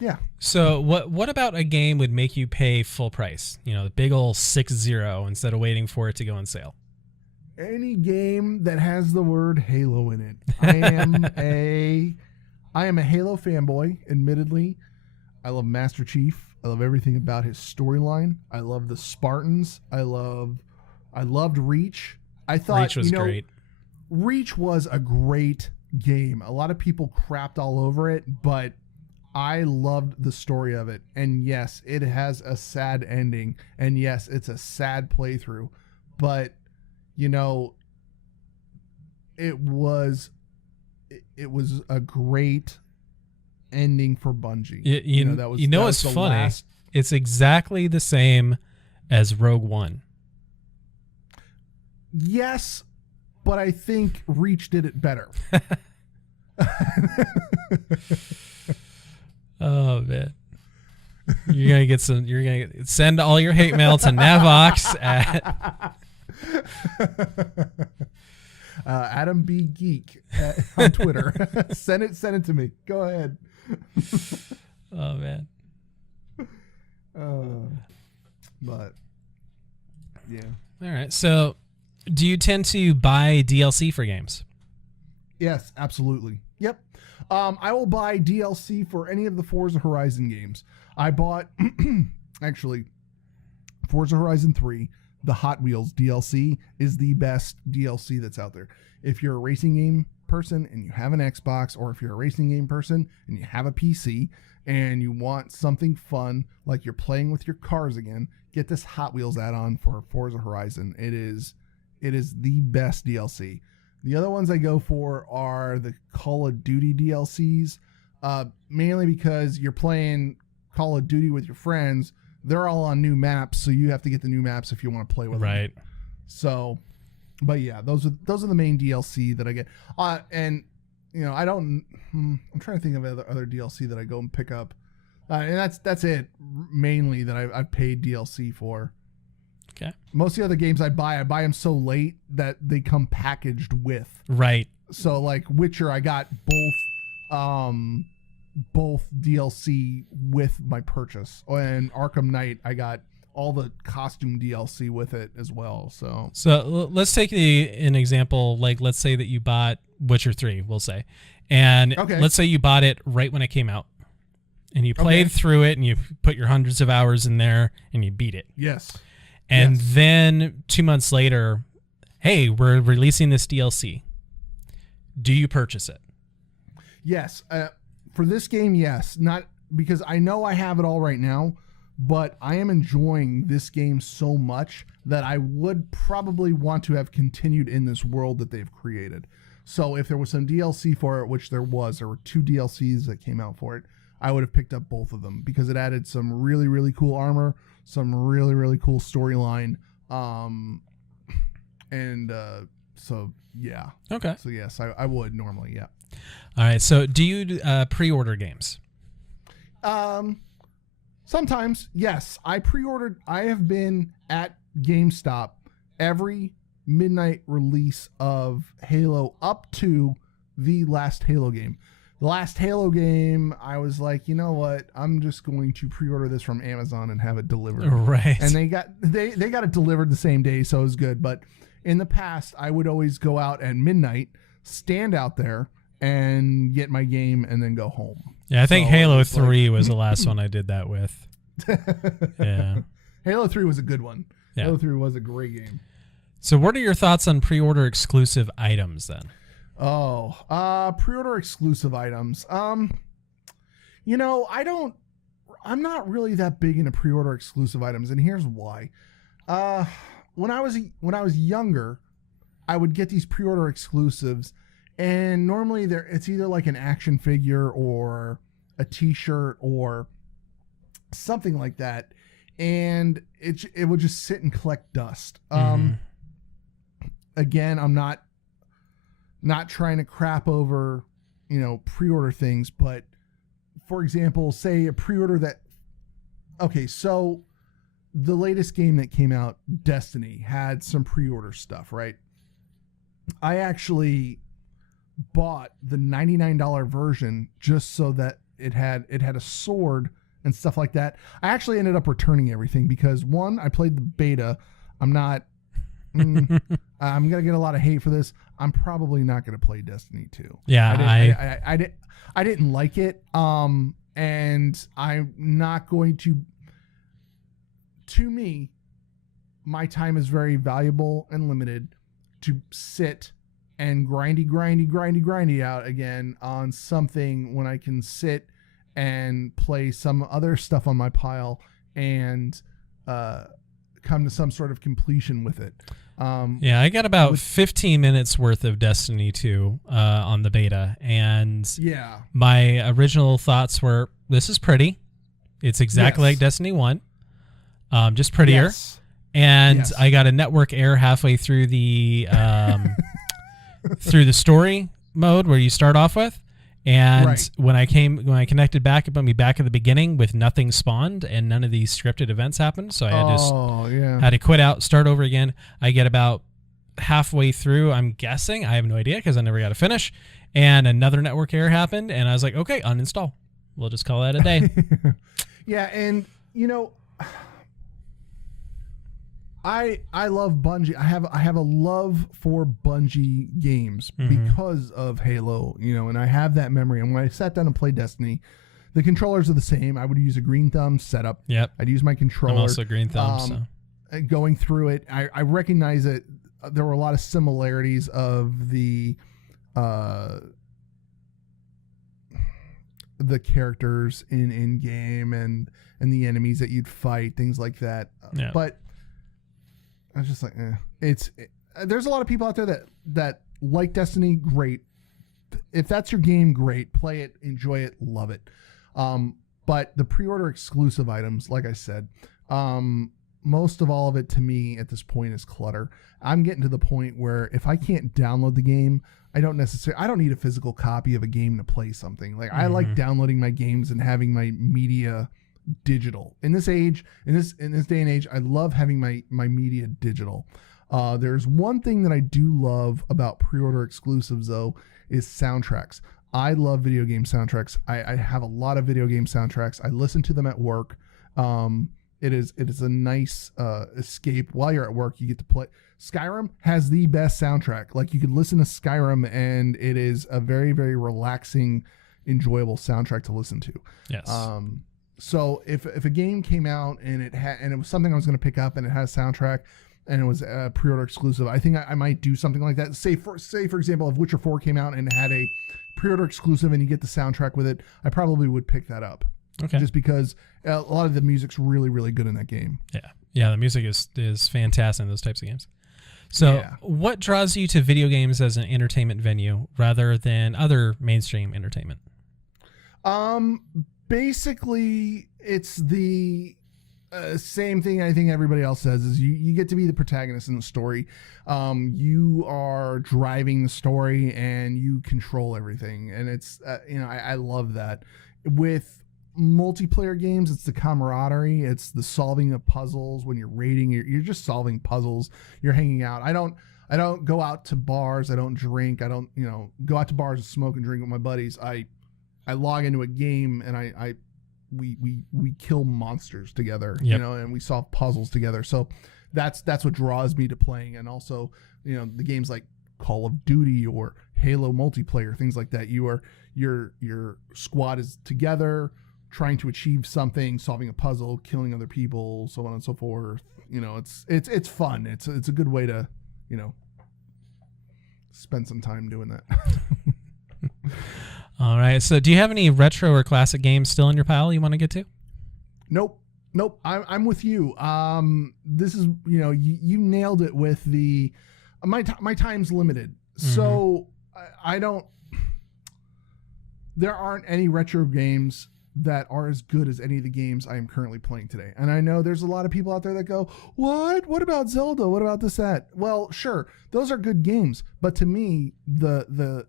Yeah. So what about a game would make you pay full price? The big old 6-0 instead of waiting for it to go on sale. Any game that has the word Halo in it. I am a Halo fanboy, admittedly. I love Master Chief. I love everything about his storyline. I love the Spartans. I loved Reach. I thought Reach was great. Reach was a great game. A lot of people crapped all over it, but I loved the story of it. And yes, it has a sad ending. And yes, it's a sad playthrough. But, it was a great ending for Bungie. It's funny. It's exactly the same as Rogue One. Yes, but I think Reach did it better. Oh man, you're gonna send all your hate mail to Navox at Adam B Geek on Twitter. Send it to me. Go ahead. Oh man. But yeah. All right. So, do you tend to buy DLC for games? Yes, absolutely. Yep. I will buy DLC for any of the Forza Horizon games. I bought actually Forza Horizon 3. The Hot Wheels DLC is the best DLC that's out there. If you're a racing game person and you have an Xbox, or if you're a racing game person and you have a PC and you want something fun, like you're playing with your cars again, get this Hot Wheels add-on for Forza Horizon. It is the best DLC. The other ones I go for are the Call of Duty DLCs, mainly because you're playing Call of Duty with your friends. They're all on new maps, so you have to get the new maps if you want to play with them. Right. So But yeah, those are the main DLC that I get. And you know, I don't. I'm trying to think of other DLC that I go and pick up, and that's it mainly that I've paid DLC for. Okay. Most of the other games I buy them so late that they come packaged with. Right. So like Witcher, I got both DLC with my purchase, and Arkham Knight, I got all the costume DLC with it as well. So let's take an example. Like, let's say that you bought Witcher 3, we'll say, and let's say you bought it right when it came out, and you played through it, and you put your hundreds of hours in there, and you beat it. Yes. And then 2 months later, hey, we're releasing this DLC. Do you purchase it? Yes. For this game, yes. Not because I know I have it all right now, but I am enjoying this game so much that I would probably want to have continued in this world that they've created. So if there was some DLC for it, which there were 2 DLCs that came out for it, I would have picked up both of them because it added some really, really cool armor, some really, really cool storyline. So yeah. Okay. So yes, I would normally, yeah. All right. So do you pre-order games? Sometimes, yes. I have been at GameStop every midnight release of Halo up to the last Halo game. The last Halo game, I was like, you know what? I'm just going to pre-order this from Amazon and have it delivered. Right. And they got it delivered the same day, so it was good. But in the past, I would always go out at midnight, stand out there, and get my game, and then go home. Yeah, I think Halo 3 was the last one I did that with. Yeah. Halo 3 was a good one. Yeah. Halo 3 was a great game. So what are your thoughts on pre-order exclusive items then? Pre-order exclusive items. You know, I'm not really that big into pre-order exclusive items, and here's why. When I was younger, I would get these pre-order exclusives, and normally it's either like an action figure or a t-shirt or something like that, and it would just sit and collect dust. Again, I'm not trying to crap over, pre-order things, but for example, say a pre-order so the latest game that came out, Destiny, had some pre-order stuff, right? I actually bought the $99 version just so that it had a sword and stuff like that. I actually ended up returning everything because, one, I played the beta. I'm going to get a lot of hate for this. I'm probably not going to play Destiny 2. Yeah, I didn't like it. And I'm not going to me, my time is very valuable and limited to sit and grindy out again on something when I can sit and play some other stuff on my pile and come to some sort of completion with it. I got about 15 minutes worth of Destiny 2 on the beta, and my original thoughts were, this is pretty. It's exactly like Destiny 1, just prettier. Yes. And I got a network error halfway through the through the story mode where you start off with. And when I connected back, it put me back at the beginning with nothing spawned and none of these scripted events happened. So I had to quit out, start over again. I get about halfway through, I'm guessing, I have no idea because I never got to finish, and another network error happened, and I was like, okay, uninstall. We'll just call that a day. And I love Bungie. I have a love for Bungie games because of Halo, and I have that memory. And when I sat down and played Destiny, the controllers are the same. I would use a green thumb setup. Yep. I'd use my controller. I'm also green thumb. Going through it, I recognize that there were a lot of similarities of the characters in game and the enemies that you'd fight, things like that. Yeah. But I was just like, there's a lot of people out there that like Destiny. Great. If that's your game, great. Play it, enjoy it, love it. But the pre-order exclusive items, like I said, most of all of it to me at this point is clutter. I'm getting to the point where if I can't download the game, I don't need a physical copy of a game to play something. Like I like downloading my games and having my media digital. In this age, in this day and age, I love having my media digital. There's one thing that I do love about pre-order exclusives though, is soundtracks. I love video game soundtracks. I have a lot of video game soundtracks. I listen to them at work. It is a nice escape while you're at work. You get to play. Skyrim has the best soundtrack. Like you could listen to Skyrim and it is a very, very relaxing, enjoyable soundtrack to listen to. Yes. So if a game came out and it was something I was going to pick up and it had a soundtrack and it was a pre-order exclusive, I think I might do something like that. Say for example, if Witcher 4 came out and it had a pre-order exclusive and you get the soundtrack with it, I probably would pick that up. Okay. Just because a lot of the music's really, really good in that game. Yeah, the music is fantastic in those types of games. So what draws you to video games as an entertainment venue rather than other mainstream entertainment? Basically, it's the same thing I think everybody else says is you get to be the protagonist in the story. You are driving the story and you control everything. And it's, I love that. With multiplayer games, it's the camaraderie, it's the solving of puzzles. When you're raiding, you're just solving puzzles, you're hanging out. I don't go out to bars, I don't drink, I don't go out to bars and smoke and drink with my buddies. I log into a game and we kill monsters together. And we solve puzzles together. So that's what draws me to playing. And also the games like Call of Duty or Halo multiplayer, things like that, your squad is together trying to achieve something, solving a puzzle, killing other people, so on and so forth. It's fun. It's a good way to, spend some time doing that. All right. So do you have any retro or classic games still in your pile you want to get to? Nope. I'm with you. This is, you nailed it with the, my time's limited. So there aren't any retro games that are as good as any of the games I am currently playing today. And I know there's a lot of people out there that go, what about Zelda? What about this, that? Well, sure. Those are good games. But to me, the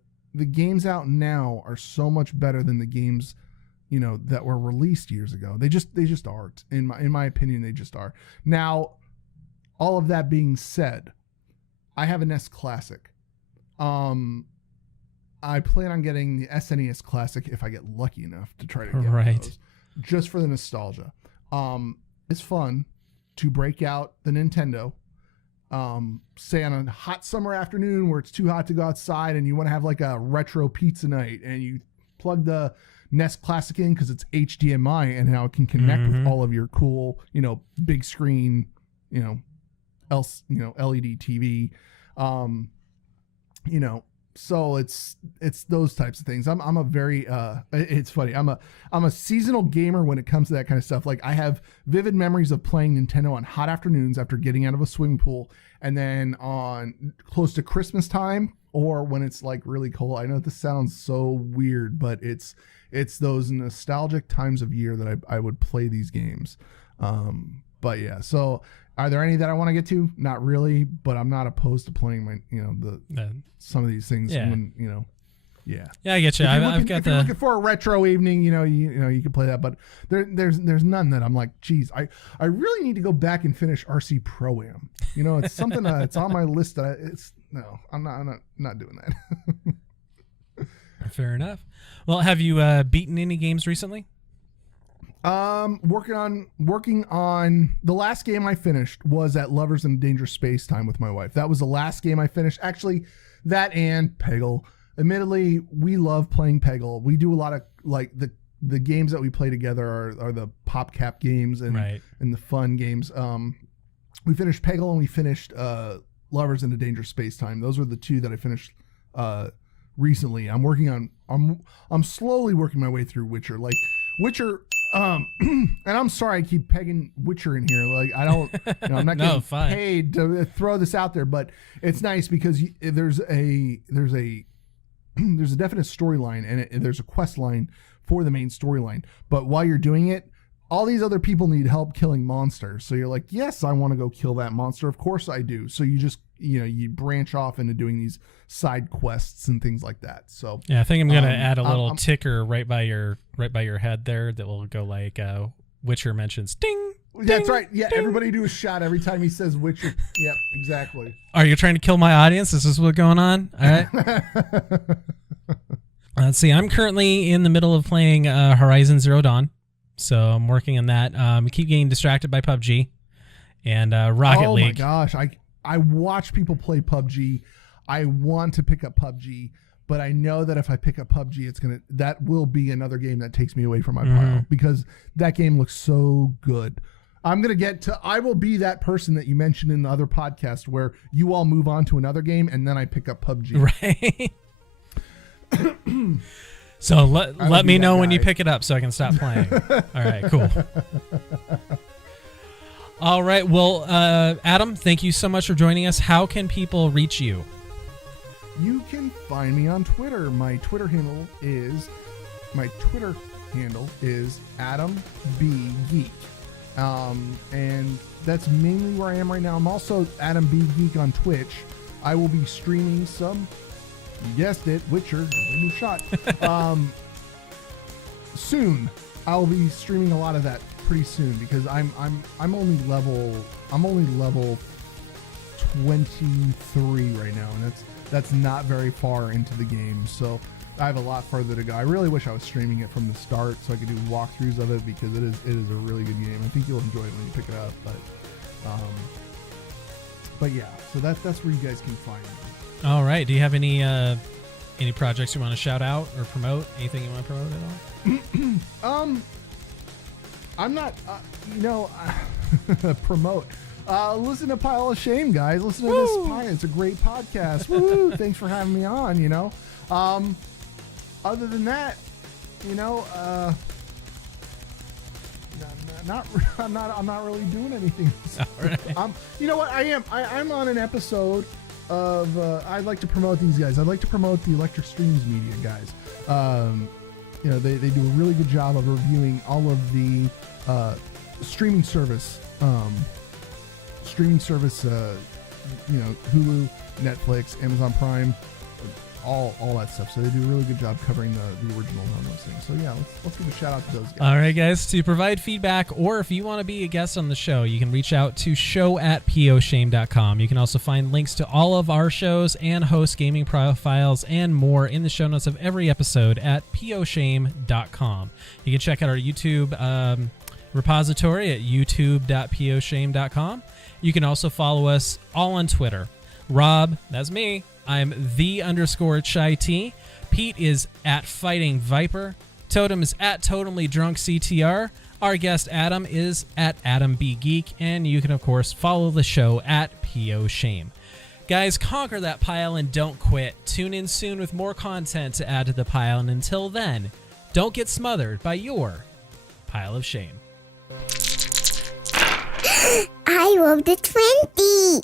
games out now are so much better than the games, that were released years ago. They just aren't. In my opinion, they just are. Now, all of that being said, I have an S Classic. I plan on getting the SNES Classic if I get lucky enough to try to get one of those, just for the nostalgia. It's fun to break out the Nintendo, say on a hot summer afternoon where it's too hot to go outside and you want to have like a retro pizza night, and you plug the NES Classic in because it's HDMI and how it can connect with all of your cool, big screen, LED TV, So it's those types of things. I'm a very it's funny. I'm a seasonal gamer when it comes to that kind of stuff. Like I have vivid memories of playing Nintendo on hot afternoons after getting out of a swimming pool, and then on close to Christmas time or when it's like really cold. I know this sounds so weird, but it's those nostalgic times of year that I would play these games. But yeah, so are there any that I want to get to? Not really, but I'm not opposed to playing my, some of these things. Yeah. When, yeah. Yeah, I get you. I've got if you're looking for a retro evening, you can play that, but there's none that I'm like, geez, I really need to go back and finish RC Pro-Am. It's something it's on my list that I'm not doing that. Fair enough. Well, have you beaten any games recently? Working on the last game I finished was at Lovers in Dangerous Space Time with my wife. That was the last game I finished. Actually, that and Peggle. Admittedly, we love playing Peggle. We do a lot of like the games that we play together are the PopCap games and the fun games. We finished Peggle and we finished Lovers in a Dangerous Space Time. Those were the two that I finished recently. I'm slowly working my way through Witcher. Like Witcher. And I'm sorry I keep pegging Witcher in here. Like I don't, I'm not getting paid to throw this out there, but it's nice because there's a definite storyline and there's a quest line for the main storyline. But while you're doing it, all these other people need help killing monsters. So you're like, yes, I want to go kill that monster. Of course I do. So you just, you branch off into doing these side quests and things like that. So yeah, I think I'm going to add a little ticker right by your head there that will go like Witcher mentions ding. That's ding, right. Yeah, ding. everybody do a shot every time he says Witcher. Yep, exactly. Are you trying to kill my audience? Is this what's going on? All right. Let's see. I'm currently in the middle of playing Horizon Zero Dawn. So I'm working on that. I keep getting distracted by PUBG and Rocket League. Oh my gosh, I watch people play PUBG. I want to pick up PUBG, but I know that if I pick up PUBG, that will be another game that takes me away from my pile because that game looks so good. I will be that person that you mentioned in the other podcast where you all move on to another game and then I pick up PUBG. Right. So let me know when you pick it up so I can stop playing. All right, cool. All right, well, Adam, thank you so much for joining us. How can people reach you? You can find me on Twitter. My Twitter handle is Adam B Geek, and that's mainly where I am right now. I'm also Adam B Geek on Twitch. I will be streaming some. You guessed it, Witcher, a new shot. Soon, I'll be streaming a lot of that pretty soon because I'm only level 23 right now, and that's not very far into the game. So I have a lot further to go. I really wish I was streaming it from the start so I could do walkthroughs of it because it is a really good game. I think you'll enjoy it when you pick it up. But yeah, so that's where you guys can find me. All right. Do you have any projects you want to shout out or promote? Anything you want to promote at all? I'm not, promote. Listen to Pile of Shame, guys. Listen to this pie. It's a great podcast. Woo! Thanks for having me on. Other than that, I'm not really doing anything. All right. You know what? I'm on an episode of I'd like to promote these guys. I'd like to promote the Electric Streams Media guys. They do a really good job of reviewing all of the streaming service Hulu, Netflix, Amazon Prime, all that stuff. So they do a really good job covering the original on those things. So yeah, let's give a shout out to those guys. All right, guys. To provide feedback, or if you want to be a guest on the show, you can reach out to show@poshame.com. You can also find links to all of our shows and host gaming profiles and more in the show notes of every episode at poshame.com. You can check out our YouTube repository at youtube.poshame.com. You can also follow us all on Twitter. Rob, that's me. I'm _ChaiT. Pete is at Fighting Viper. Totem is at Totemly Drunk CTR. Our guest Adam is at Adam B Geek, and you can of course follow the show at PO Shame. Guys, conquer that pile and don't quit. Tune in soon with more content to add to the pile, and until then, don't get smothered by your pile of shame. I rolled a 20.